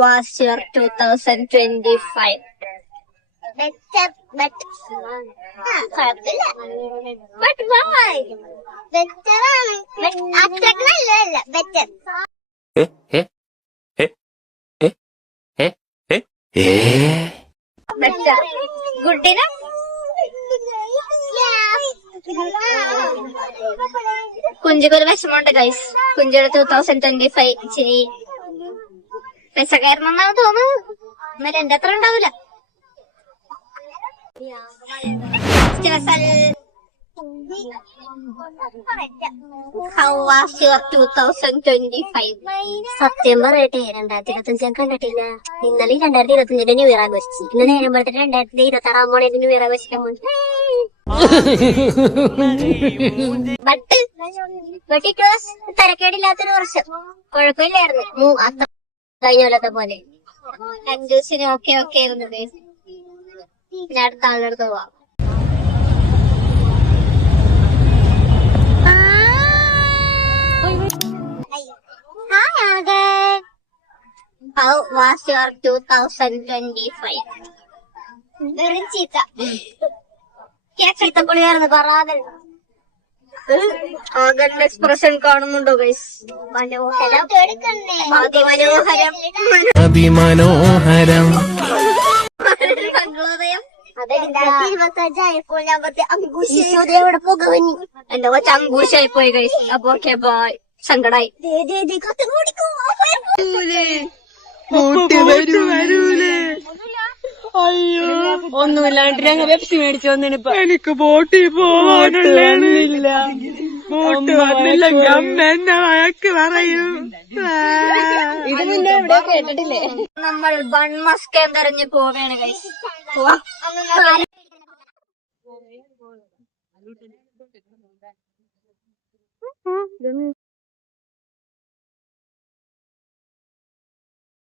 was your 2025? Better, but കുഴപ്പമില്ല. But why? Better ആണ്. അത്ര നല്ലതല്ല. Better. Better. Good enough? കുഞ്ചിക്കൊരു വിഷമമുണ്ട് ഗൈസ്. കുഞ്ചിയുടെ 2025 ഇച്ചിരി രസകരമെന്നാണ് തോന്നുന്നു. എന്നാലും എന്റെ അത്ര ഉണ്ടാവൂല. How was your 2025? സത്യം പറയട്ടെ 2025 ഞാൻ കണ്ടിട്ടില്ല. ഇന്നലെ 2025 ന്യൂ ഇയർ ആഘോഷിച്ചു. ഇന്ന് നേരം പോലത്തെ 2026 ആകുമ്പോഴേ ന്യൂ ഇയർ ആഘോഷിക്കാൻ പോകും. ബട്ട് ഇറ്റ് വാസ് തരക്കേടില്ലാത്തൊരു വർഷം. കുഴപ്പമില്ലായിരുന്നു. അത്ര കഴിഞ്ഞ പോലത്തെ പോലെ. അഞ്ചൂസിന് ഓക്കെ ആയിരുന്നു ഗൈസ്. ഞാൻ അടുത്ത ആളുടെ പോവാം. How was your 2025? വെറും ചീത്ത. ചീത്തപ്പൊളിയായിരുന്നു പറയാതെ. ആകന്റെ എക്സ്പ്രഷൻ കാണുന്നുണ്ടോ ഗൈസ്? മനോഹരം. അതിമനോഹരം. അതിമനോഹരം. മംഗളോദയം. അതെ 2025 ആയപ്പോൾ ഞാൻ ഈശോദേവിടെ പുകവന്നി. എന്റെ കൊച്ചു അങ്കൂശായി പോയി ഗൈസ്. അപ്പൊ ഓക്കെ ബൈ. സങ്കടായി. അയ്യോ ഒന്നുമില്ലാണ്ട് ഞങ്ങൾ പെപ്സി മേടിച്ചു വന്നിനിപ്പ എനിക്ക് ബോട്ടിൽ പോവാനുള്ള ബോട്ട് വന്നില്ലെങ്കിൽ അമ്മ എന്നെ വഴക്ക് പറയും. ഇത് പിന്നെ എവിടെ കേട്ടിട്ടില്ലേ? നമ്മൾ ബൺ മസ്കൻ തെരഞ്ഞു പോവുകയാണ് ഗൈസ്.